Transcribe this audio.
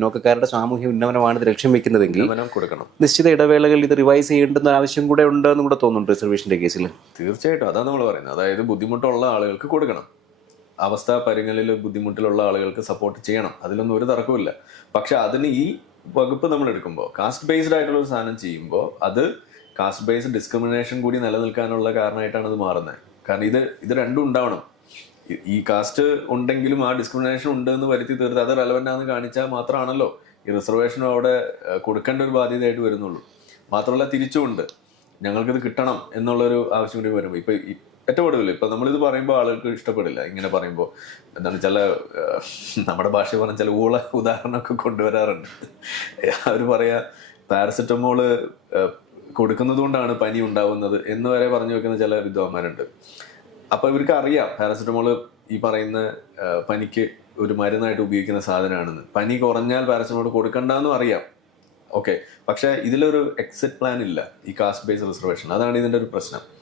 പിന്നോക്കക്കാരുടെ സാമൂഹ്യ ഉന്നമനമാണ് ഇത് ലക്ഷ്യം വെക്കുന്നതെങ്കിൽ കൊടുക്കണം. നിശ്ചിത ഇടവേളകളിൽ ഇത് റിവൈസ് ചെയ്യേണ്ടുന്ന ആവശ്യം കൂടെ ഉണ്ടെന്ന് കൂടെ തോന്നുന്നുണ്ട് റിസർവേഷന്റെ കേസിൽ. തീർച്ചയായിട്ടും അതാണ് നമ്മൾ പറയുന്നത്. അതായത് ബുദ്ധിമുട്ടുള്ള ആളുകൾക്ക് കൊടുക്കണം, അവസ്ഥ പരിങ്ങളിൽ ബുദ്ധിമുട്ടിലുള്ള ആളുകൾക്ക് സപ്പോർട്ട് ചെയ്യണം, അതിലൊന്നും ഒരു തർക്കമില്ല. പക്ഷെ അതിന് ഈ വകുപ്പ് നമ്മൾ എടുക്കുമ്പോൾ, കാസ്റ്റ് ബേസ്ഡ് ആയിട്ടുള്ള ഒരു സാധനം ചെയ്യുമ്പോൾ, അത് കാസ്റ്റ് ബേസ്ഡ് ഡിസ്ക്രിമിനേഷൻ കൂടി നിലനിൽക്കാനുള്ള കാരണമായിട്ടാണ് ഇത് മാറുന്നത്. കാരണം ഇത് രണ്ടും ഉണ്ടാവണം. ഈ കാസ്റ്റ് ഉണ്ടെങ്കിലും ആ ഡിസ്ക്രിമിനേഷൻ ഉണ്ട് എന്ന് വരുത്തി തീർത്ത് അത് റെലവൻ്റ് ആണെന്ന് കാണിച്ചാൽ മാത്രമാണല്ലോ ഈ റിസർവേഷനും അവിടെ കൊടുക്കേണ്ട ഒരു ബാധ്യതയായിട്ട് വരുന്നുള്ളൂ. മാത്രമല്ല തിരിച്ചുകൊണ്ട് ഞങ്ങൾക്കിത് കിട്ടണം എന്നുള്ളൊരു ആവശ്യം കൂടി വരുമ്പോൾ ഇപ്പൊ ഏറ്റവും ഒടുവില്ല ഇപ്പൊ നമ്മളിത് പറയുമ്പോൾ ആളുകൾക്ക് ഇഷ്ടപ്പെടില്ല. ഇങ്ങനെ പറയുമ്പോൾ എന്താണ് ചില നമ്മുടെ ഭാഷ പറഞ്ഞ ചില ഉദാഹരണമൊക്കെ കൊണ്ടുവരാറുണ്ട്. അവർ പറയാ പാരസെറ്റമോള് കൊടുക്കുന്നത് കൊണ്ടാണ് പനി ഉണ്ടാവുന്നത് എന്ന് വരെ പറഞ്ഞു വെക്കുന്ന ചില വിദ്വാന്മാരുണ്ട്. അപ്പൊ ഇവർക്ക് അറിയാം പാരസെറ്റമോള് ഈ പറയുന്ന പനിക്ക് ഒരു മരുന്നായിട്ട് ഉപയോഗിക്കുന്ന സാധനമാണെന്ന്. പനി കുറഞ്ഞാൽ പാരസെറ്റമോൾ കൊടുക്കണ്ടെന്നും അറിയാം. ഓക്കെ, പക്ഷെ ഇതിലൊരു എക്സിറ്റ് പ്ലാൻ ഇല്ല ഈ കാസ്റ്റ് ബേസ്ഡ് റിസർവേഷൻ. അതാണ് ഇതിന്റെ ഒരു പ്രശ്നം.